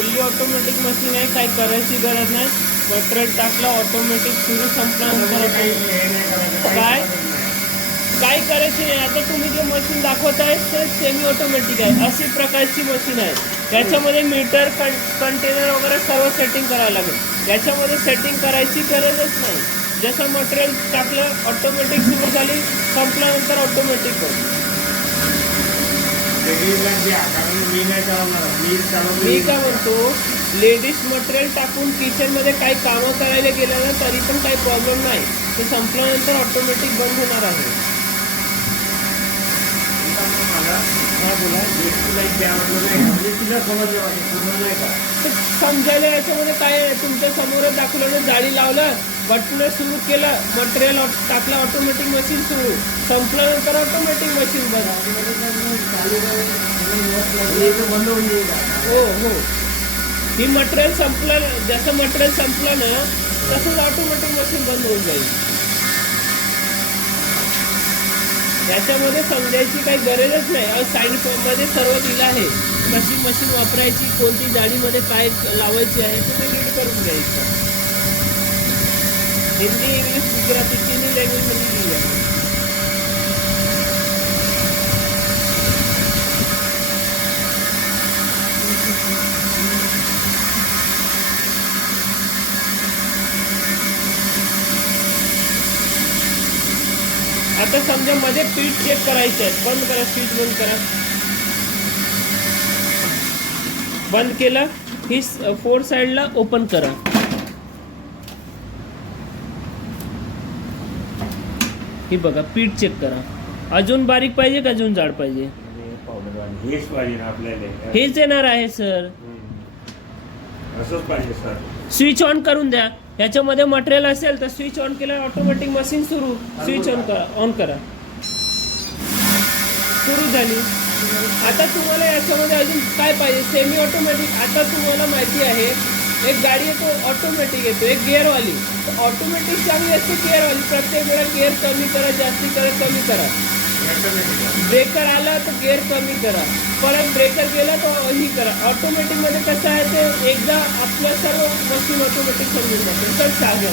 Fully automatic machine आहे, काही करायची गरज नाही. मटेरियल टाकलं ऑटोमॅटिक सुरू, संपल्यानंतर काय करायची नाही. आता तुम्ही जे मशीन दाखवत आहे ते सेमी ऑटोमॅटिक आहे, अशी प्रकारची मशीन आहे. याच्यामध्ये मीटर कंटेनर वगैरे सर्व सेटिंग करायला लागेल. याच्यामध्ये सेटिंग करायची गरजच नाही. जसं मटेरियल टाकलं ऑटोमॅटिक सुरू झाली, संपल्यानंतर ऑटोमॅटिक बंद. मी काय म्हणतो, लेडीज मटेरियल टाकून किचनमध्ये काही कामं करायला गेलं ना तरी पण काही प्रॉब्लेम नाही. ते संपल्यानंतर ऑटोमॅटिक बंद होणार आहे. हा बोला. समजायला याच्यामध्ये काय आहे, तुमच्या समोरच दाखवलं ना, जाळी लावलं, बटन सुरू केलं, मटेरियल टाकलं, ऑटोमॅटिक मशीन सुरू, संपल्यानंतर ऑटोमॅटिक मशीन बंद. हो हो, ही मटेरियल संपलं, जसं मटेरियल संपलं ना तसंच ऑटोमॅटिक मशीन बंद होऊन जाईल. याच्यामध्ये समजायची काही गरजच नाही. साईडमध्ये सर्व दिलं आहे, कशी मशीन वापरायची, कोणती जाळीमध्ये काय लावायची आहे, तुम्ही रीड करून घ्यायचं. हिंदी, इंग्लिश, गुजराती तिन्ही लँग्वेजमध्ये दिली आहे. आता समजा मध्ये पीठ चेक करायचं आहे, बंद करा, स्विच बंद करा. बंद केलं ही 4 साइडला ओपन करा. ही बघा, पीठ चेक करा. अजून बारीक पाहिजे का अजून जाड पाहिजे? हेच येणार आहे सर. स्विच ऑन करून द्या. याच्यामध्ये मटेरियल असेल तर स्विच ऑन केलं, ऑटोमॅटिक मशीन सुरू. स्विच ऑन करा, ऑन करा, सुरू झाली. आता तुम्हाला याच्यामध्ये अजून काय पाहिजे? Semi automatic. आता तुम्हाला माहिती आहे, एक गाडी येतो ऑटोमॅटिक येतो, एक गिअरवाली. तर ऑटोमॅटिक चांगली असते, गिअरवाली प्रत्येक वेळा गिअर कमी करा, जास्ती करा, कमी करा. ब्रेकर आला तर गिअर कमी करा, परत ब्रेकर गेला तर ही करा. ऑटोमॅटिकमध्ये कसं आहे, ते एकदा आपल्या सर्व मशीन ऑटोमॅटिक समजून जाते. तर साधं